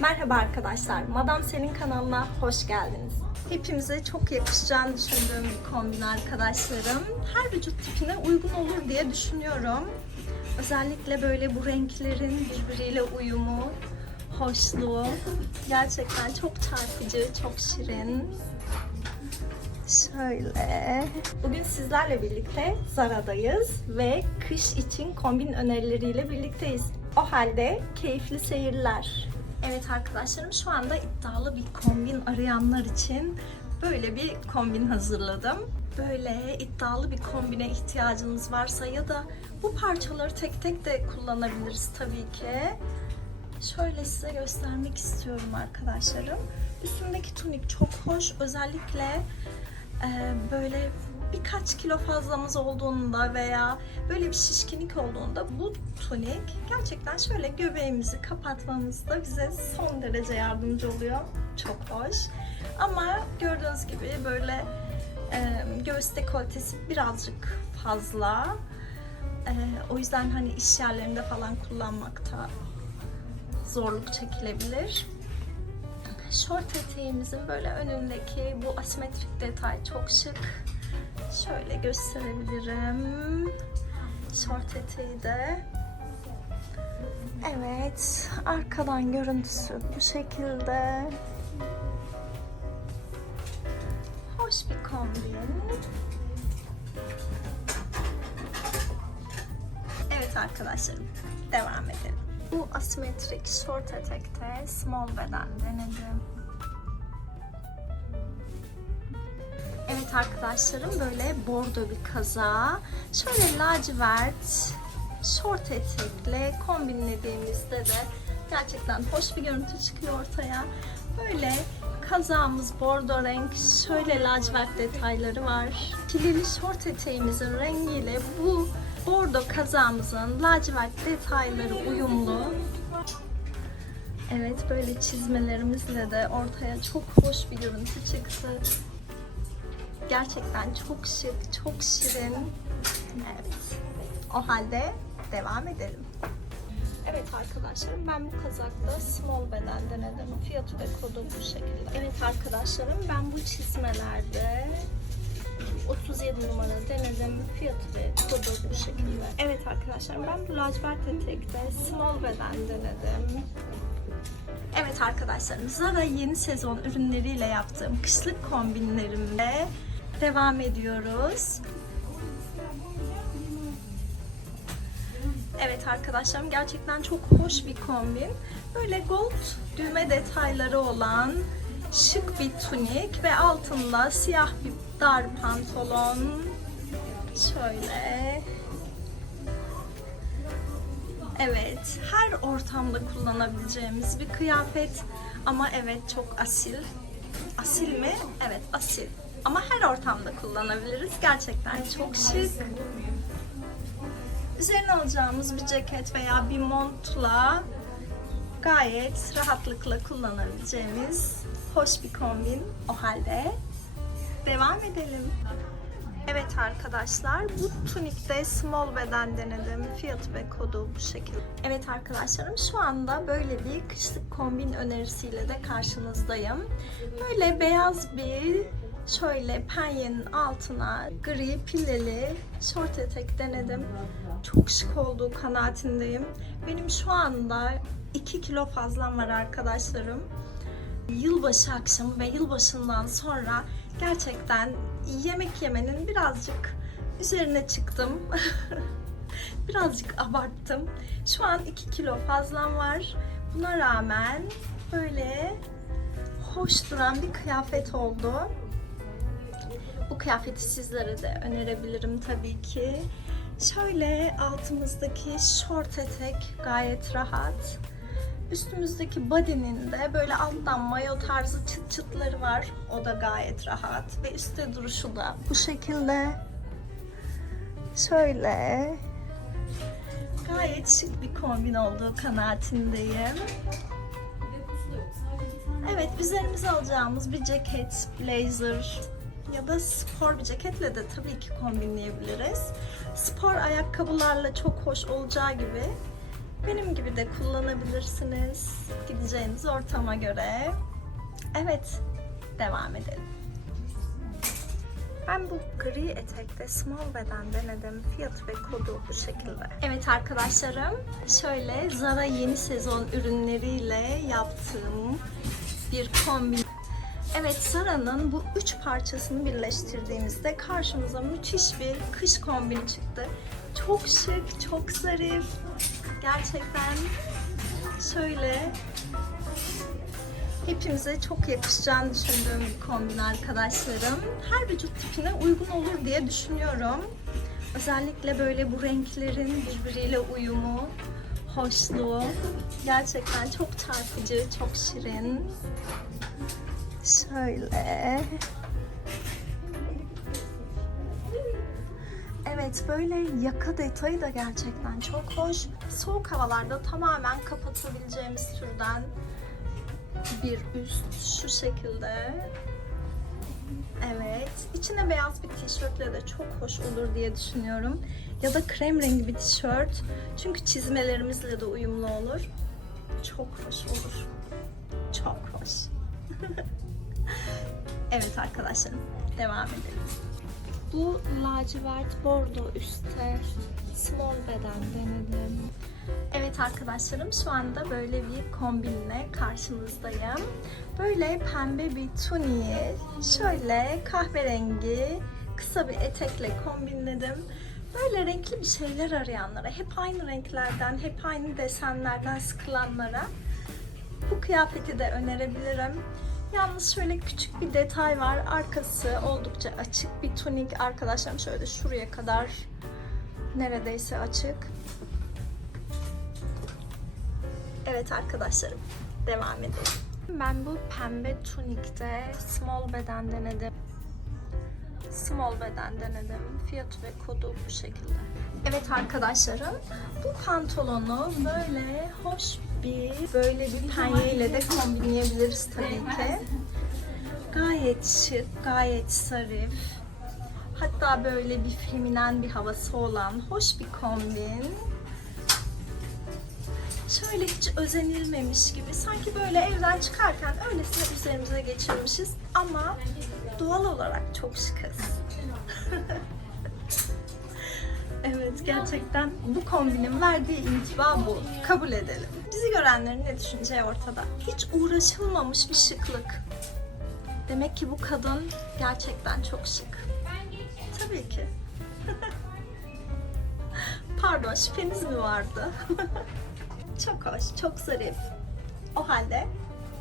Merhaba arkadaşlar, Madam Senin kanalına hoş geldiniz. Hepimize çok yakışacağını düşündüğüm bir kombin arkadaşlarım. Her vücut tipine uygun olur diye düşünüyorum. Özellikle böyle bu renklerin birbiriyle uyumu, hoşluğu gerçekten çok çarpıcı, çok şirin. Şöyle. Bugün sizlerle birlikte Zara'dayız ve kış için kombin önerileriyle birlikteyiz. O halde keyifli seyirler. Evet arkadaşlarım şu anda iddialı bir kombin arayanlar için böyle bir kombin hazırladım. Böyle iddialı bir kombine ihtiyacınız varsa ya da bu parçaları tek tek de kullanabiliriz tabii ki. Şöyle size göstermek istiyorum arkadaşlarım. Üstümdeki tunik çok hoş. Özellikle böyle birkaç kilo fazlamız olduğunda veya böyle bir şişkinlik olduğunda bu tunik gerçekten şöyle göbeğimizi kapatmamızda bize son derece yardımcı oluyor. Çok hoş. Ama gördüğünüz gibi böyle e, göğüs dekoltesi birazcık fazla. E, o yüzden hani iş yerlerinde falan kullanmakta zorluk çekilebilir. Şort eteğimizin böyle önündeki bu asimetrik detay çok şık. Şöyle gösterebilirim. Şort eteği de. Evet, arkadan görüntüsü bu şekilde. Hoş bir kombin. Evet arkadaşlarım, devam edelim. Bu asimetrik short etekte small beden denedim. Evet arkadaşlarım böyle bordo bir kaza. Şöyle lacivert short etekle kombinlediğimizde de gerçekten hoş bir görüntü çıkıyor ortaya. Böyle kazağımız bordo renk, şöyle lacivert detayları var. Kilili short eteğimizin rengiyle bu bordo kazağımızın lacivert detayları uyumlu. Evet böyle çizmelerimizle de ortaya çok hoş bir görüntü çıktı. Gerçekten çok şık, çok şirin. Evet. O halde devam edelim. Evet arkadaşlarım ben bu kazakta small beden denedim. Fiyatı ve kodu bu şekilde. Evet arkadaşlarım ben bu çizmelerde 37 numara denedim. Fiyatı ve kodu bu şekilde. Evet arkadaşlarım ben bu lacivert etekte small beden denedim. Evet arkadaşlarım Zara yeni sezon ürünleriyle yaptığım kışlık kombinlerimle devam ediyoruz. Evet arkadaşlarım gerçekten çok hoş bir kombin. Böyle gold düğme detayları olan şık bir tunik ve altında siyah bir dar pantolon. Şöyle. Evet, her ortamda kullanabileceğimiz bir kıyafet ama evet çok asil. Asil mi? Evet, asil. Ama her ortamda kullanabiliriz. Gerçekten çok şık. Üzerine alacağımız bir ceket veya bir montla gayet rahatlıkla kullanabileceğimiz hoş bir kombin. O halde devam edelim. Evet arkadaşlar bu tunikte small beden denedim. Fiyatı ve kodu bu şekilde. Evet arkadaşlarım şu anda böyle bir kışlık kombin önerisiyle de karşınızdayım. Böyle beyaz bir şöyle penyenin altına gri pileli şort etek denedim. Çok şık olduğu kanaatindeyim. Benim şu anda 2 kilo fazlam var arkadaşlarım. Yılbaşı akşamı ve yılbaşından sonra gerçekten yemek yemenin birazcık üzerine çıktım. birazcık abarttım. Şu an 2 kilo fazlam var. Buna rağmen böyle hoş duran bir kıyafet oldu. Bu kıyafeti sizlere de önerebilirim tabii ki. Şöyle altımızdaki short etek gayet rahat. Üstümüzdeki body'nin de böyle alttan mayo tarzı çıt çıtları var. O da gayet rahat. Ve üstte duruşu da bu şekilde. Şöyle. Gayet şık bir kombin olduğu kanaatindeyim. Evet, üzerimize alacağımız bir ceket, blazer ya da spor bir ceketle de tabii ki kombinleyebiliriz. Spor ayakkabılarla çok hoş olacağı gibi Benim gibi de kullanabilirsiniz gideceğiniz ortama göre. Evet, devam edelim. Ben bu gri etekte small beden denedim. Fiyatı ve kodu bu şekilde. Evet arkadaşlarım, şöyle Zara yeni sezon ürünleriyle yaptığım bir kombin. Evet Zara'nın bu üç parçasını birleştirdiğimizde karşımıza müthiş bir kış kombini çıktı. Çok şık, çok zarif. Gerçekten şöyle hepimize çok yakışacağını düşündüğüm bir kombin arkadaşlarım. Her vücut tipine uygun olur diye düşünüyorum. Özellikle böyle bu renklerin birbiriyle uyumu, hoşluğu gerçekten çok çarpıcı, çok şirin. Şöyle. Evet böyle yaka detayı da gerçekten çok hoş. Soğuk havalarda tamamen kapatabileceğimiz türden bir üst şu şekilde. Evet. içine beyaz bir tişörtle de çok hoş olur diye düşünüyorum. Ya da krem rengi bir tişört. Çünkü çizmelerimizle de uyumlu olur. Çok hoş olur. Çok hoş. evet arkadaşlarım. Devam edelim. Bu lacivert bordo üstte small beden denedim. Evet arkadaşlarım şu anda böyle bir kombinle karşınızdayım. Böyle pembe bir tuniği şöyle kahverengi kısa bir etekle kombinledim. Böyle renkli bir şeyler arayanlara, hep aynı renklerden, hep aynı desenlerden sıkılanlara bu kıyafeti de önerebilirim. Yalnız şöyle küçük bir detay var. Arkası oldukça açık bir tunik. Arkadaşlarım şöyle şuraya kadar neredeyse açık. Evet arkadaşlarım, devam edelim. Ben bu pembe tunikte small beden denedim. Small beden denedim. Fiyatı ve kodu bu şekilde. Evet arkadaşlarım, bu pantolonu böyle hoş bir, böyle bir penye ile de kombinleyebiliriz tabii ki. Gayet şık, gayet zarif. Hatta böyle bir feminen bir havası olan hoş bir kombin. Şöyle hiç özenilmemiş gibi sanki böyle evden çıkarken öylesine üzerimize geçirmişiz ama doğal olarak çok şıkız. evet gerçekten bu kombinin verdiği intiba bu. Kabul edelim. Bizi görenlerin ne düşüneceği ortada. Hiç uğraşılmamış bir şıklık. Demek ki bu kadın gerçekten çok şık. Tabii ki. Pardon şüpheniz mi vardı? Çok hoş, çok zarif. O halde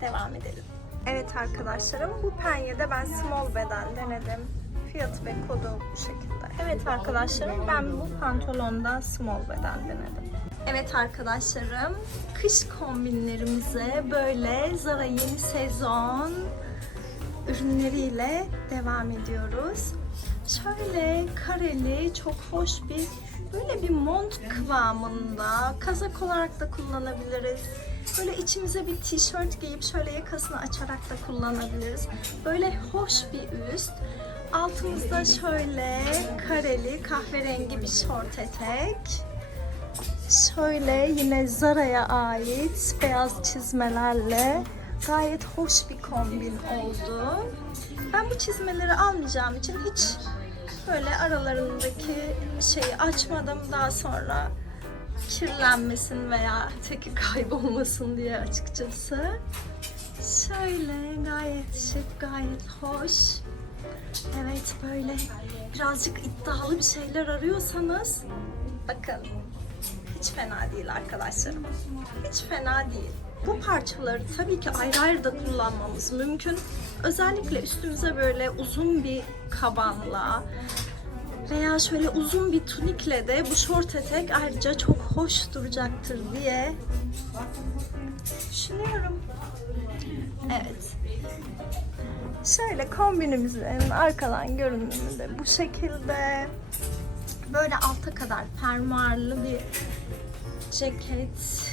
devam edelim. Evet arkadaşlarım, bu penyede ben small beden denedim. Fiyatı ve kodu bu şekilde. Evet arkadaşlarım, ben bu pantolonda small beden denedim. Evet arkadaşlarım, kış kombinlerimize böyle Zara yeni sezon ürünleriyle devam ediyoruz. Şöyle kareli, çok hoş bir böyle bir mont kıvamında kazak olarak da kullanabiliriz. Böyle içimize bir tişört giyip şöyle yakasını açarak da kullanabiliriz. Böyle hoş bir üst. Altımızda şöyle kareli kahverengi bir şort etek. Şöyle yine Zara'ya ait beyaz çizmelerle gayet hoş bir kombin oldu. Ben bu çizmeleri almayacağım için hiç böyle aralarındaki şeyi açmadım daha sonra kirlenmesin veya teki kaybolmasın diye açıkçası. Şöyle gayet şık, gayet hoş. Evet böyle birazcık iddialı bir şeyler arıyorsanız bakın hiç fena değil arkadaşlarım. Hiç fena değil. Bu parçaları tabii ki ayrı ayrı da kullanmamız mümkün. Özellikle üstümüze böyle uzun bir kabanla veya şöyle uzun bir tunikle de bu şort etek ayrıca çok hoş duracaktır diye düşünüyorum. Evet. Şöyle kombinimizin arkadan görünümü de bu şekilde. Böyle alta kadar fermuarlı bir ceket.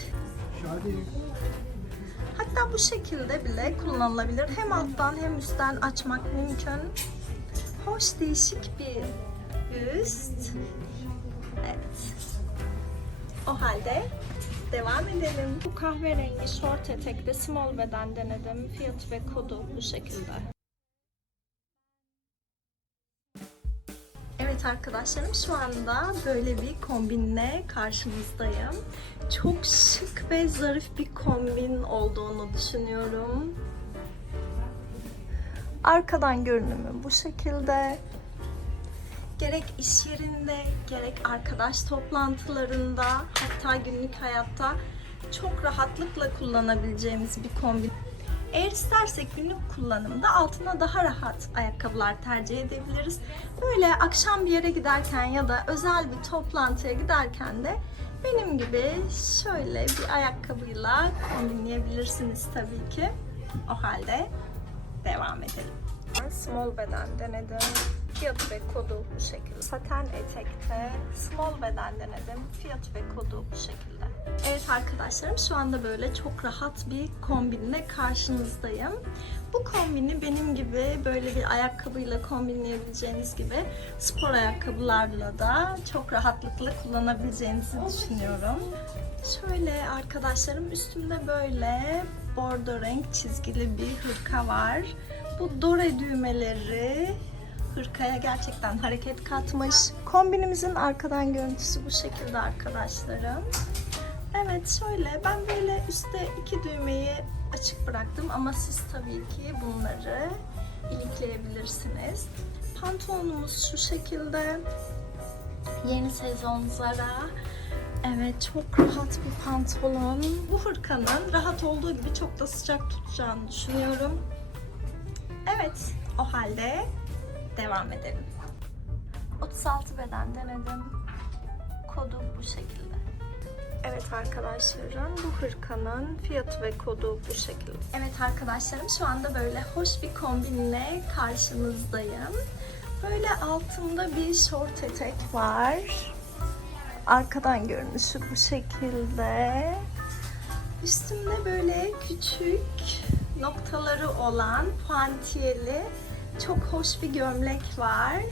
Hatta bu şekilde bile kullanılabilir. Hem alttan hem üstten açmak mümkün. Hoş değişik bir üst. Evet. O halde devam edelim. Bu kahverengi short etekte small beden denedim. Fiyatı ve kodu bu şekilde. Arkadaşlarım şu anda böyle bir kombinle karşınızdayım. Çok şık ve zarif bir kombin olduğunu düşünüyorum. Arkadan görünümü bu şekilde. Gerek iş yerinde, gerek arkadaş toplantılarında, hatta günlük hayatta çok rahatlıkla kullanabileceğimiz bir kombin. Eğer istersek günlük kullanımda altına daha rahat ayakkabılar tercih edebiliriz. Böyle akşam bir yere giderken ya da özel bir toplantıya giderken de benim gibi şöyle bir ayakkabıyla kombinleyebilirsiniz tabii ki. O halde devam edelim. Small beden denedim. Fiyat ve kodu bu şekilde. Saten etekte small beden denedim. Fiyat ve kodu bu şekilde. Evet arkadaşlarım şu anda böyle çok rahat bir kombinle karşınızdayım. Bu kombini benim gibi böyle bir ayakkabıyla kombinleyebileceğiniz gibi spor ayakkabılarla da çok rahatlıkla kullanabileceğinizi düşünüyorum. Şöyle arkadaşlarım üstümde böyle bordo renk çizgili bir hırka var. Bu dore düğmeleri hırkaya gerçekten hareket katmış. Kombinimizin arkadan görüntüsü bu şekilde arkadaşlarım. Evet şöyle ben böyle üstte iki düğmeyi açık bıraktım ama siz tabii ki bunları ilikleyebilirsiniz. Pantolonumuz şu şekilde. Yeni sezon Zara. Evet çok rahat bir pantolon. Bu hırkanın rahat olduğu gibi çok da sıcak tutacağını düşünüyorum. Evet o halde devam edelim. 36 beden denedim. Kodu bu şekilde. Evet arkadaşlarım bu hırkanın fiyatı ve kodu bu şekilde. Evet arkadaşlarım şu anda böyle hoş bir kombinle karşınızdayım. Böyle altımda bir short etek var. Arkadan görünüşü bu şekilde. Üstümde böyle küçük noktaları olan puantiyeli çok hoş bir gömlek var.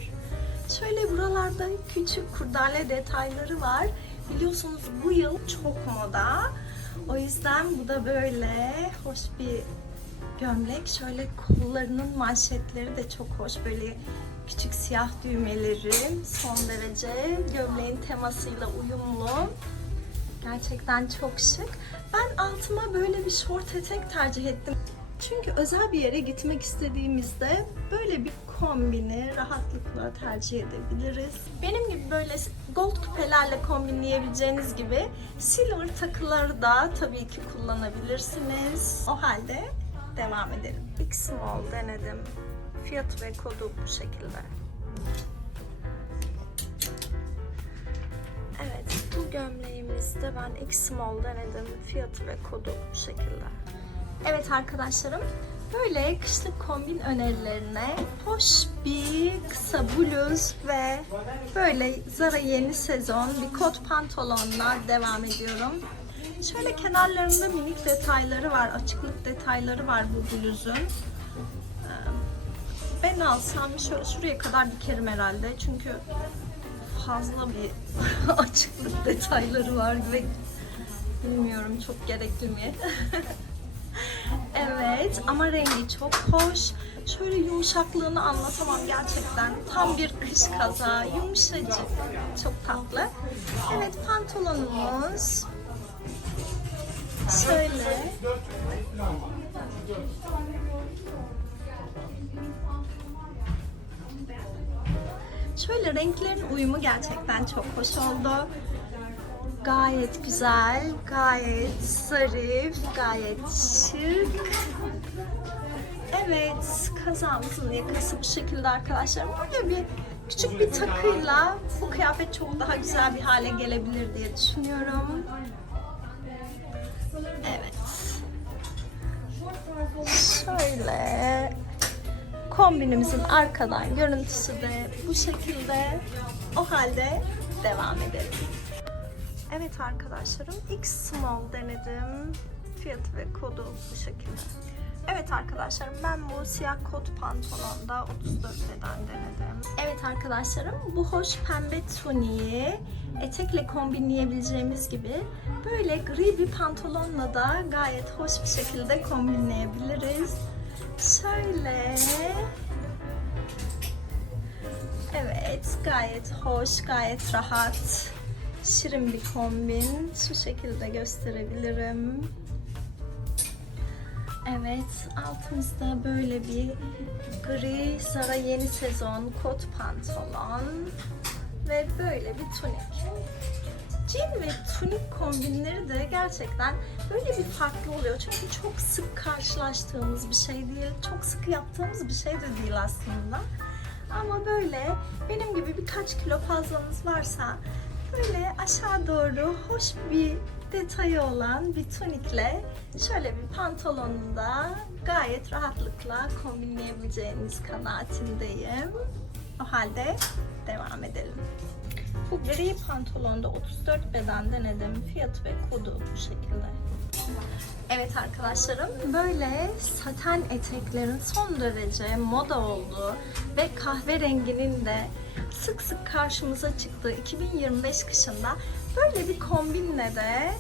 Şöyle buralarda küçük kurdale detayları var. Biliyorsunuz bu yıl çok moda. O yüzden bu da böyle hoş bir gömlek. Şöyle kollarının manşetleri de çok hoş. Böyle küçük siyah düğmeleri son derece gömleğin temasıyla uyumlu. Gerçekten çok şık. Ben altıma böyle bir short etek tercih ettim. Çünkü özel bir yere gitmek istediğimizde böyle bir kombini rahatlıkla tercih edebiliriz. Benim gibi böyle gold küpelerle kombinleyebileceğiniz gibi silver takıları da tabii ki kullanabilirsiniz. O halde devam edelim. X small denedim. Fiyat ve kodu bu şekilde. Evet, bu gömleğimizde ben X small denedim. Fiyatı ve kodu bu şekilde. Evet arkadaşlarım, böyle kışlık kombin önerilerine hoş bir kısa bluz ve böyle Zara yeni sezon bir kot pantolonla devam ediyorum. Şöyle kenarlarında minik detayları var, açıklık detayları var bu bluzun. Ee, Ben alsam şöyle şuraya kadar dikerim herhalde çünkü fazla bir açıklık detayları var ve bilmiyorum çok gerekli mi? evet ama rengi çok hoş. Şöyle yumuşaklığını anlatamam gerçekten. Tam bir kış kazağı, yumuşacık, çok tatlı. Evet pantolonumuz şöyle. Şöyle renklerin uyumu gerçekten çok hoş oldu. Gayet güzel, gayet zarif, gayet şık. Evet, kazamızın yakası bu şekilde arkadaşlar. Böyle bir küçük bir takıyla bu kıyafet çok daha güzel bir hale gelebilir diye düşünüyorum. Evet. Şöyle kombinimizin arkadan görüntüsü de bu şekilde. O halde devam edelim. Evet arkadaşlarım X small denedim. Fiyatı ve kodu bu şekilde. Evet arkadaşlarım ben bu siyah kot pantolonda 34 beden denedim. Evet arkadaşlarım bu hoş pembe tuniği etekle kombinleyebileceğimiz gibi böyle gri bir pantolonla da gayet hoş bir şekilde kombinleyebiliriz. Şöyle Evet, gayet hoş, gayet rahat, şirin bir kombin. Şu şekilde gösterebilirim. Evet, altımızda böyle bir gri Zara yeni sezon kot pantolon ve böyle bir tunik. Jean ve tunik kombinleri de gerçekten böyle bir farklı oluyor. Çünkü çok sık karşılaştığımız bir şey değil, çok sık yaptığımız bir şey de değil aslında. Ama böyle benim gibi birkaç kilo fazlanız varsa böyle aşağı doğru hoş bir detayı olan bir tunikle şöyle bir pantolonunu da gayet rahatlıkla kombinleyebileceğiniz kanaatindeyim. O halde devam edelim. Bu gri pantolonda 34 beden denedim. Fiyatı ve kodu bu şekilde. Evet arkadaşlarım böyle saten eteklerin son derece moda olduğu ve kahverenginin de sık sık karşımıza çıktığı 2025 kışında böyle bir kombinle de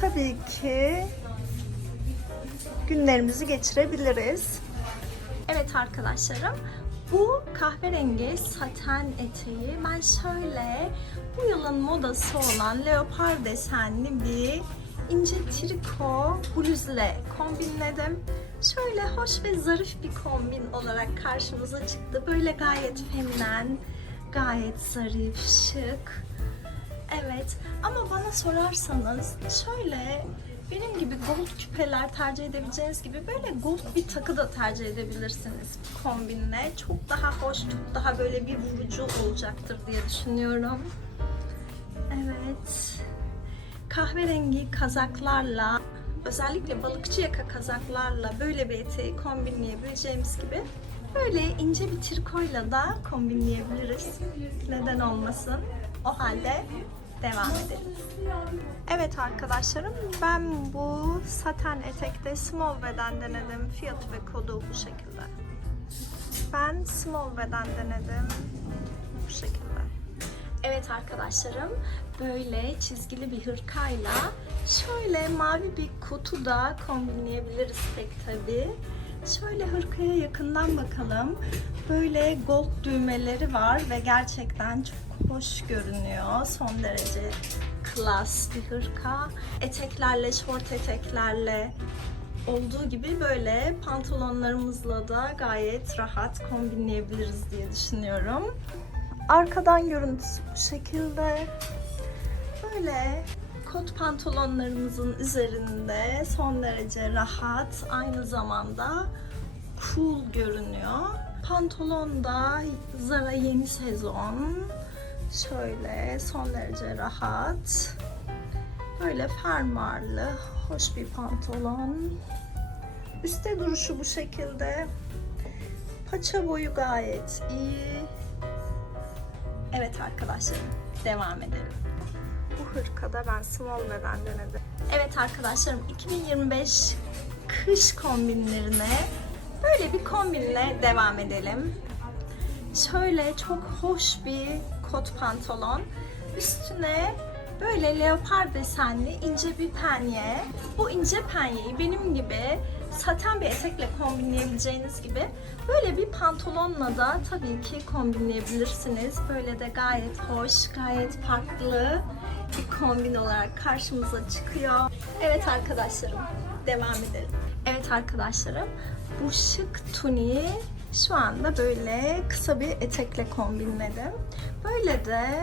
tabii ki günlerimizi geçirebiliriz. Evet arkadaşlarım bu kahverengi saten eteği ben şöyle bu yılın modası olan leopar desenli bir ince triko bluzle kombinledim. Şöyle hoş ve zarif bir kombin olarak karşımıza çıktı. Böyle gayet feminen, gayet zarif, şık. Evet ama bana sorarsanız şöyle benim gibi gold küpeler tercih edebileceğiniz gibi böyle gold bir takı da tercih edebilirsiniz bu kombinle. Çok daha hoş, çok daha böyle bir vurucu olacaktır diye düşünüyorum. Evet. Kahverengi kazaklarla özellikle balıkçı yaka kazaklarla böyle bir eteği kombinleyebileceğimiz gibi böyle ince bir trikoyla da kombinleyebiliriz. Neden olmasın? O halde devam edelim. Evet arkadaşlarım ben bu saten etekte small beden denedim. Fiyatı ve kodu bu şekilde. Ben small beden denedim. Bu şekilde. Evet arkadaşlarım böyle çizgili bir hırkayla şöyle mavi bir kutu da kombinleyebiliriz pek tabi. Şöyle hırkaya yakından bakalım. Böyle gold düğmeleri var ve gerçekten çok hoş görünüyor. Son derece klas bir hırka. Eteklerle, şort eteklerle olduğu gibi böyle pantolonlarımızla da gayet rahat kombinleyebiliriz diye düşünüyorum. Arkadan görüntüsü bu şekilde. Böyle kot pantolonlarımızın üzerinde son derece rahat, aynı zamanda cool görünüyor. Pantolon da Zara yeni sezon. Şöyle son derece rahat. Böyle fermuarlı, hoş bir pantolon. Üste duruşu bu şekilde. Paça boyu gayet iyi. Evet arkadaşlarım, devam edelim. Hırkada ben small beden denedim. Evet arkadaşlarım, 2025 kış kombinlerine böyle bir kombinle devam edelim. Şöyle çok hoş bir kot pantolon. Üstüne böyle leopar desenli ince bir penye. Bu ince penyeyi benim gibi saten bir etekle kombinleyebileceğiniz gibi böyle bir pantolonla da tabii ki kombinleyebilirsiniz. Böyle de gayet hoş, gayet farklı bir kombin olarak karşımıza çıkıyor. Evet arkadaşlarım, devam edelim. Evet arkadaşlarım, bu şık tuniği şu anda böyle kısa bir etekle kombinledim. Böyle de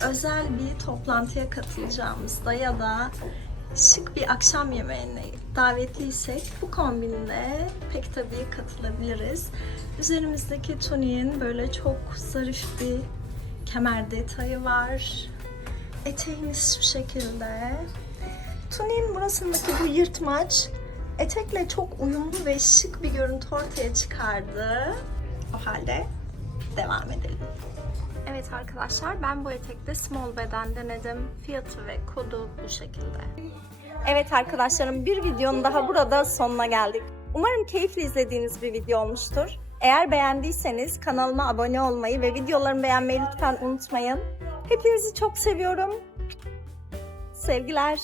özel bir toplantıya katılacağımızda ya da şık bir akşam yemeğine davetliysek bu kombinle pek tabii katılabiliriz. Üzerimizdeki tuniğin böyle çok zarif bir kemer detayı var. Eteğimiz şu şekilde. Tuniğin burasındaki bu yırtmaç etekle çok uyumlu ve şık bir görüntü ortaya çıkardı. O halde devam edelim. Evet arkadaşlar ben bu etekte small beden denedim. Fiyatı ve kodu bu şekilde. Evet arkadaşlarım bir videonun daha burada sonuna geldik. Umarım keyifli izlediğiniz bir video olmuştur. Eğer beğendiyseniz kanalıma abone olmayı ve videolarımı beğenmeyi lütfen unutmayın. Hepinizi çok seviyorum. Sevgiler.